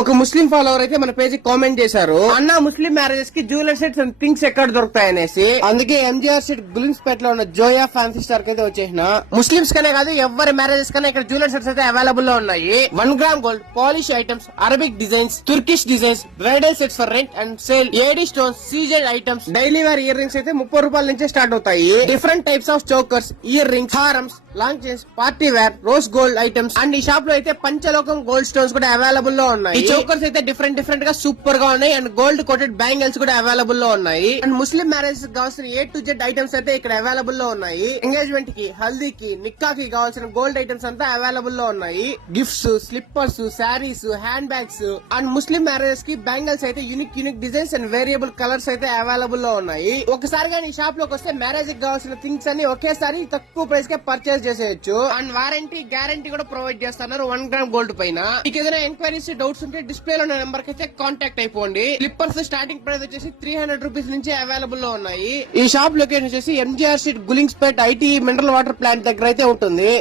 ఒక ముస్లిం ఫాలోవర్ అయితే మన పేజ్ కామెంట్ చేశారు, అన్న ముస్లిం మ్యారేజెస్ కి జ్యువెలరీ సెట్స్ అండ్ థింగ్స్ ఎక్కడ దొరుకుతాయి అనేసి. అందుకే ఎంజీఆర్ స్ట్రీట్ గులింగ్స్పేట్ లో ఉన్న జోయా ఫ్యాన్సీ స్టార్ కి అయితే వచ్చేసిన. ముస్లిమ్స్ కనే కాదు ఎవరి మ్యారేజెస్ కన్నా ఇక్కడ జ్యువెలరీ సెట్స్ అయితే అవైలబుల్ లో ఉన్నాయి. 1 gram gold, polish items, Arabic designs, Turkish designs, bridal sets for rent and sale, AD stones, CZ items, daily wear earrings అయితే 30 రూపాయల నుంచే స్టార్ట్ అవుతాయి. Different types of chokers, earrings, హారమ్స్, long chains, party wear, rose gold items and ఈ shop లో అయితే పంచలోకం gold stones కూడా అవైలబుల్ లో ఉన్నాయి. ఈ చోకర్స్ అయితే డిఫరెంట్ గా సూపర్ గా ఉన్నాయి అండ్ గోల్డ్ కోటెడ్ బ్యాంగిల్స్ కూడా అవైలబుల్ లో ఉన్నాయి. అండ్ ముస్లిం మ్యారేజ్ కావాల్సిన A to Z ఐటమ్స్ అయితే ఇక్కడ అవైలబుల్ లో ఉన్నాయి. ఎంగేజ్మెంట్ కి, హల్దీకి, నిక్కాకి కావాల్సిన గోల్డ్ ఐటమ్స్ అంతా అవైలబుల్ లో ఉన్నాయి. Gifts, slippers, saris, hand bags and Muslim marriages కి బ్యాంగిల్స్ అయితే unique designs and variable colours అయితే అవైలబుల్ లో ఉన్నాయి. ఒకసారిగా ఈ షాప్ లోకి వస్తే మ్యారేజ్ కి కావాల్సిన థింగ్స్ అన్ని ఒకేసారి తక్కువ ప్రైస్ కే పర్చేస్ చేసేయచ్చు. అండ్ వారంటీ, గ్యారంటీ కూడా ప్రొవైడ్ చేస్తున్నారు 1 గ్రామ్ గోల్డ్ పైన. మీకు ఏదైనా ఎంక్వైరీస్, డౌట్స్ ఉంటే డిస్ప్లే లో నెంబర్ కి అయితే కాంటాక్ట్ అయిపోండి. స్లిప్పర్స్ స్టార్టింగ్ ప్రైస్ వచ్చేసి 300 రూపీస్ నుంచి అవైలబుల్ లో ఉన్నాయి. ఈ షాప్ లొకేషన్ వచ్చేసి MGR street Gulingspet IT mineral water plant దగ్గర అయితే ఉంటుంది.